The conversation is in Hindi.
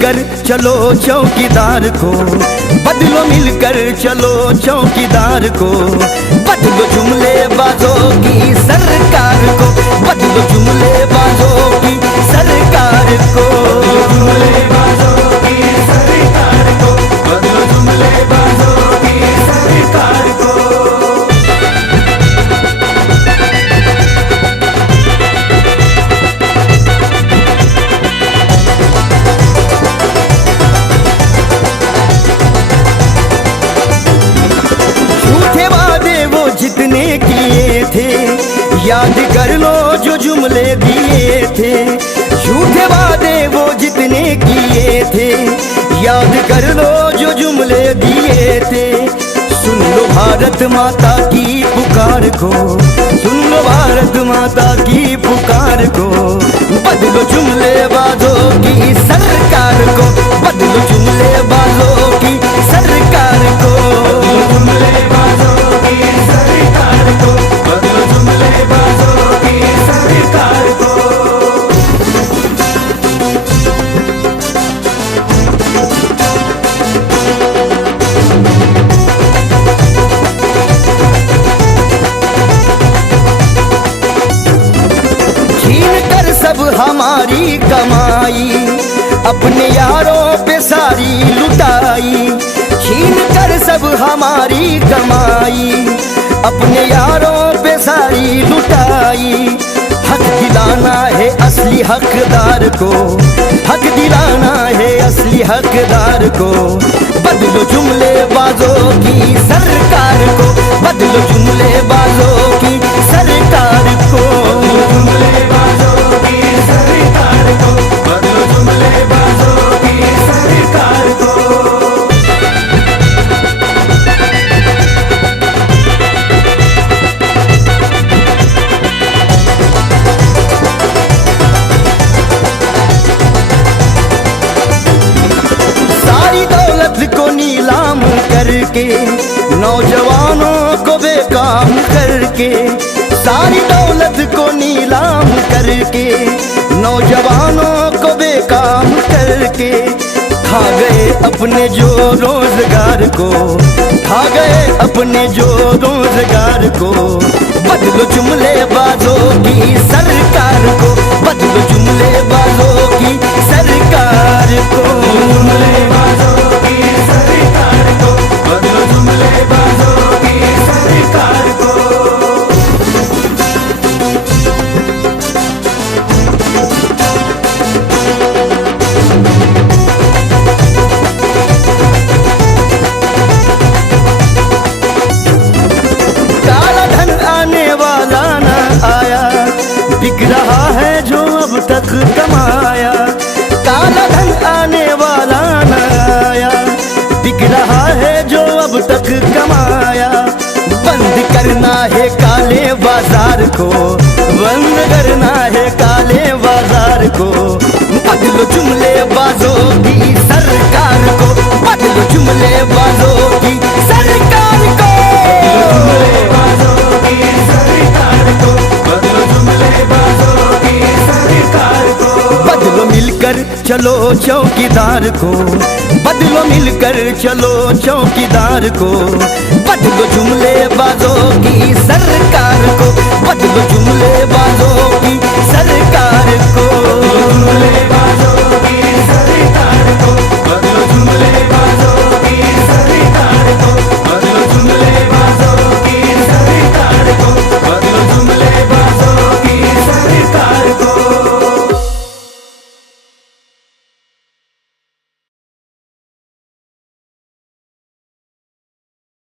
मिलकर चलो चौकीदार को, बदलो मिलकर चलो चौकीदार को, बदलो जुमले बाजों की सरकार को, बदलो जुमले बाजों की सरकार को, जुमले बाजों की सरकार को, बदलो जुमले बाजों की सरकार को। जितने किए थे याद कर लो जो जुमले दिए थे, झूठे वादे वो जितने किए थे याद कर लो जो जुमले दिए थे। सुन लो भारत माता की पुकार को, सुन लो भारत माता की पुकार को, बदलो जुमले बाजों की सरकार को, बदलो जुमले बाजों की सरकार को, जुमले बाजों की सरकार को, बदलो जुमले बाजों की सरकार को। सब हमारी कमाई अपने यारों पे सारी लुटाई, छीन कर सब हमारी कमाई अपने यारों पे सारी लुटाई। हक दिलाना है असली हकदार को, हक दिलाना है असली हकदार को, बदलो जुमले बाजों की सरकार को, बदलो जुमले बाजों की सरकार को, जुमले बाजों की सरकार को, बदलो जुमले बाजों की सरकार को। सारी दौलत को नीलाम करके नौजवानों को बेकाम करके, सारी दौलत को नीलाम करके नौजवानों को बेकाम करके, खा गए अपने जो रोजगार को, खा गए अपने जो रोजगार को, बदलो जुमले बाजों की सरकार को, बदलो जुमले बाजों की सरकार को, जुमले बाजों की सरकार को, बदलो जुमले बाजों की सरकार को। काला धन आने वाला न आया, बिक रहा है जो अब तक कमाया, काला धन आने वाला न आया, बिक रहा है जो अब तक कमाया। बंद करना है काले बाजार को, बंद करना है काले बाजार को, बदलो जुमले बाजों की सरकार को, बदलो जुमले बाजों की सरकार को, जुमले बाजों की सरकार को, बदलो जुमले बाजों की सरकार को, बदलो मिलकर चलो चौकीदार को, बदलो मिलकर चलो चौकीदार को, बदलो जुमले बाजों की सरकार।